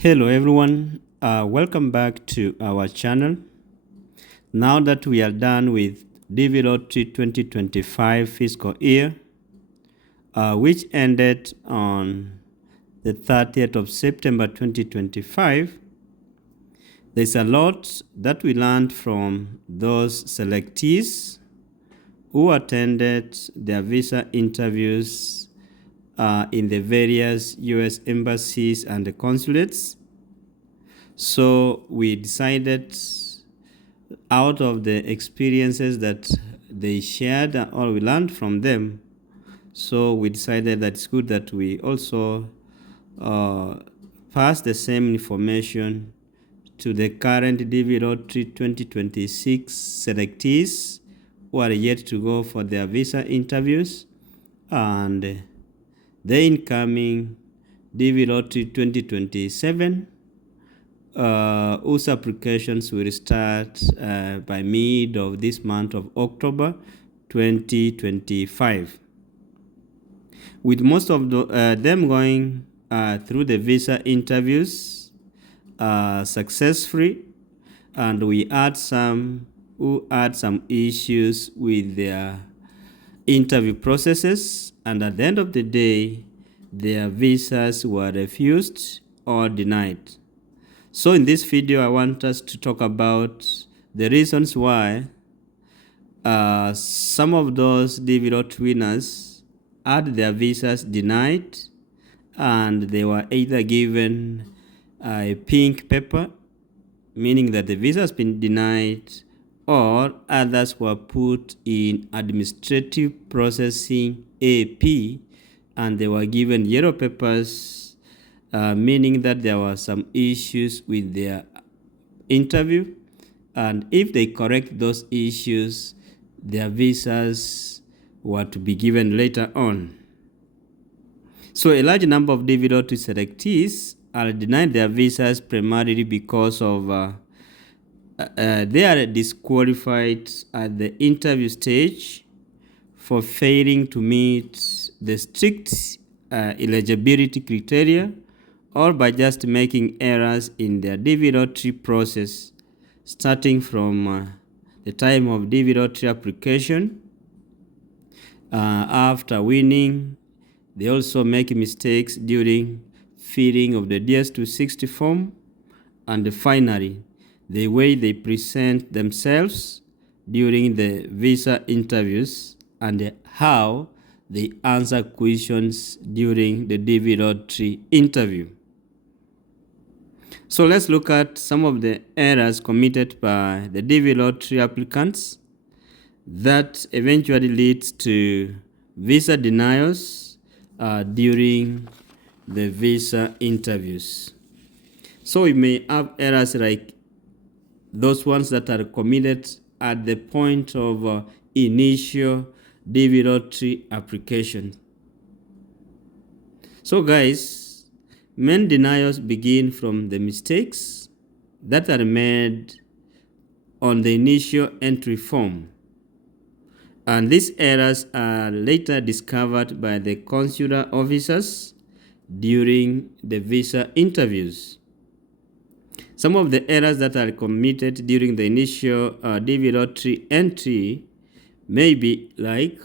Hello everyone, welcome back to our channel. Now that we are done with DV Lottery 2025 fiscal year, which ended on the 30th of September 2025, there's a lot that we learned from those selectees who attended their visa interviews in the various US embassies and the consulates. So we decided, out of the experiences that they shared or we learned from them, so we decided that it's good that we also pass the same information to the current DV Lottery 2026 selectees who are yet to go for their visa interviews, and the incoming DV Lottery 2027 whose applications will start by mid of this month of October 2025. With most of them going through the visa interviews successfully, and we had some who had some issues with their interview processes, and at the end of the day, their visas were refused or denied. So in this video, I want us to talk about the reasons why some of those DV Lottery winners had their visas denied, and they were either given a pink paper, meaning that the visa has been denied, or others were put in administrative processing AP, and they were given yellow papers, meaning that there were some issues with their interview, and if they correct those issues, their visas were to be given later on. So a large number of DV Lottery selectees are denied their visas primarily because of they are disqualified at the interview stage for failing to meet the strict eligibility criteria, or by just making errors in their DV Lottery process, starting from the time of DV Lottery application. After winning, they also make mistakes during filling of the DS260 form, and finally, the way they present themselves during the visa interviews and how they answer questions during the DV Lottery interview. So let's look at some of the errors committed by the DV Lottery applicants that eventually leads to visa denials during the visa interviews. So we may have errors like those ones that are committed at the point of initial DV Lottery application. So guys, main denials begin from the mistakes that are made on the initial entry form, and these errors are later discovered by the consular officers during the visa interviews. Some of the errors that are committed during the initial DV Lottery entry may be like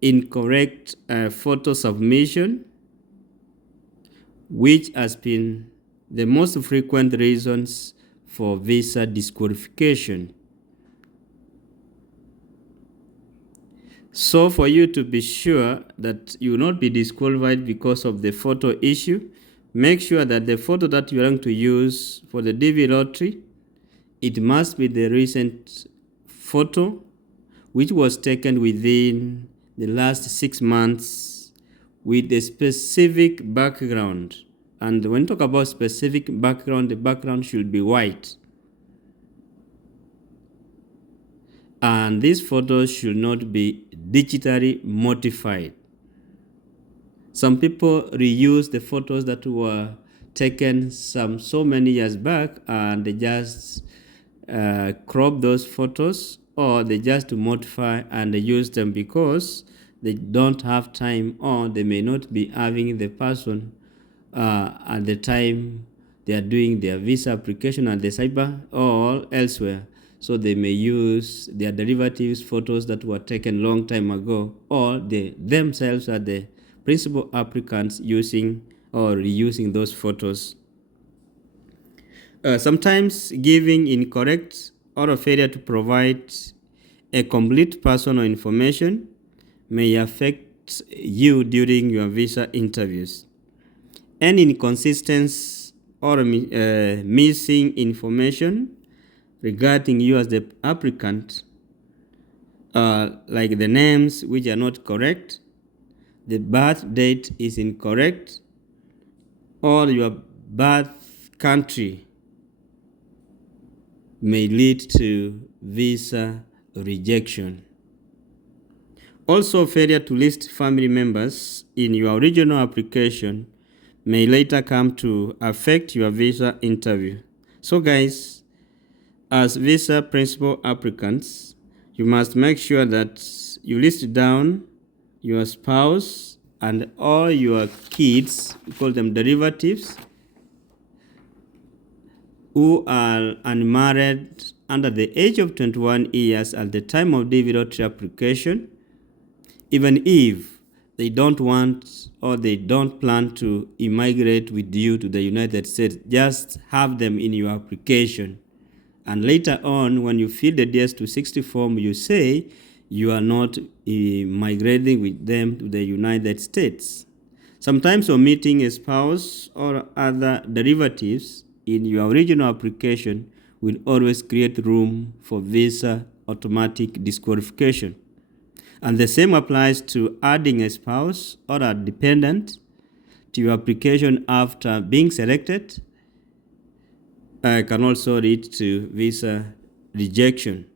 incorrect photo submission, which has been the most frequent reasons for visa disqualification. So for you to be sure that you will not be disqualified because of the photo issue, make sure that the photo that you are going to use for the DV Lottery, it must be the recent photo which was taken within the last 6 months with a specific background. And when you talk about specific background, the background should be white. And these photos should not be digitally modified. Some people reuse the photos that were taken so many years back, and they just crop those photos, or they just modify and they use them because they don't have time, or they may not be having the person at the time they are doing their visa application at the cyber or elsewhere. So they may use their derivatives photos that were taken long time ago, or they themselves are the principal applicants using or reusing those photos. Sometimes giving incorrect or a failure to provide a complete personal information may affect you during your visa interviews. Any inconsistency or missing information regarding you as the applicant, like the names which are not correct, the birth date is incorrect, or your birth country may lead to visa rejection. Also, failure to list family members in your original application may later come to affect your visa interview. So guys, as visa principal applicants, you must make sure that you list down your spouse and all your kids, we call them derivatives, who are unmarried under the age of 21 years at the time of DV lottery application, even if they don't want or they don't plan to immigrate with you to the United States. Just have them in your application. And later on, when you fill the DS-260 form, you say you are not migrating with them to the United States. Sometimes omitting a spouse or other derivatives in your original application will always create room for visa automatic disqualification. And the same applies to adding a spouse or a dependent to your application after being selected. Can also lead to visa rejection.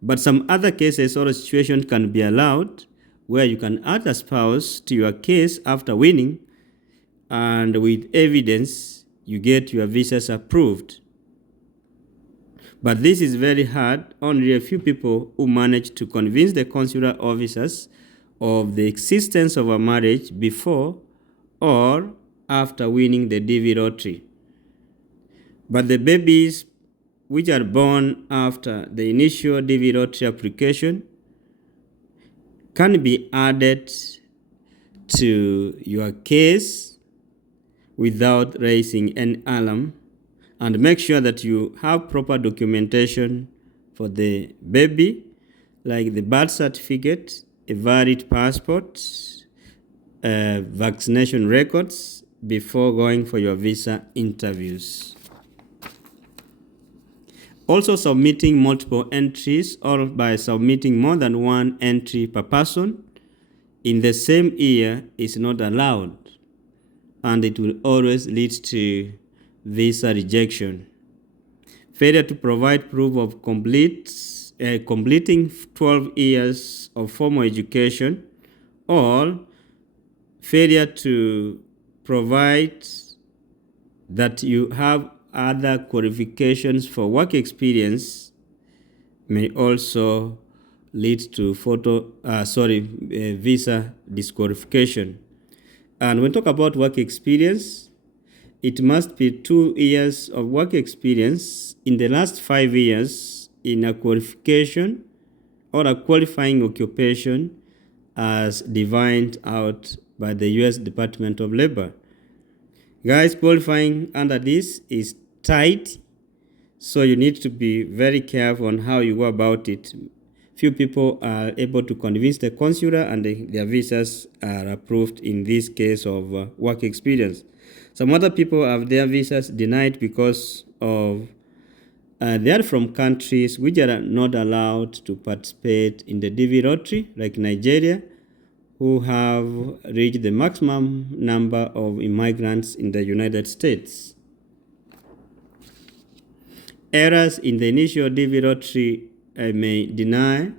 But some other cases or situations can be allowed where you can add a spouse to your case after winning, and with evidence you get your visas approved. But this is very hard. Only a few people who manage to convince the consular officers of the existence of a marriage before or after winning the DV lottery. But the babies which are born after the initial DV lottery application can be added to your case without raising an alarm, and make sure that you have proper documentation for the baby, like the birth certificate, a valid passport, vaccination records before going for your visa interviews. Also, submitting multiple entries or by submitting more than one entry per person in the same year is not allowed, and it will always lead to visa rejection. Failure to provide proof of completing 12 years of formal education, or failure to provide that you have other qualifications for work experience may also lead to visa disqualification. And when we talk about work experience, it must be 2 years of work experience in the last 5 years in a qualification or a qualifying occupation as defined out by the U.S. Department of Labor. Guys, qualifying under this is tight, so you need to be very careful on how you go about it. Few people are able to convince the consular, and their visas are approved in this case of work experience. Some other people have their visas denied because of they are from countries which are not allowed to participate in the DV lottery, like Nigeria, who have reached the maximum number of immigrants in the United States. Errors in the initial DV lottery may deny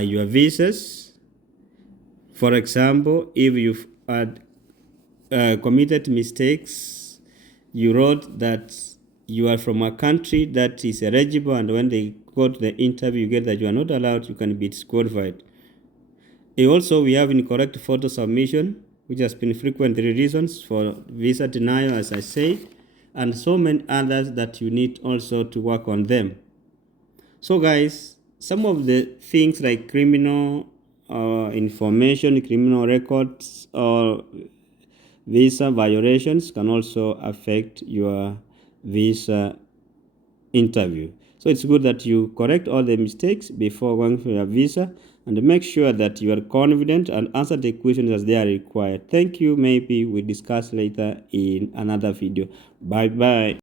your visas. For example, if you've had committed mistakes, you wrote that you are from a country that is eligible, and when they go to the interview, you get that you are not allowed, you can be disqualified. Also, we have incorrect photo submission which has been frequent reasons for visa denial, as I said, and so many others that you need also to work on them. So guys, some of the things like criminal information, criminal records, or visa violations can also affect your visa interview. So it's good that you correct all the mistakes before going for your visa, and make sure that you are confident and answer the questions as they are required. Thank you. Maybe we discuss later in another video. Bye bye.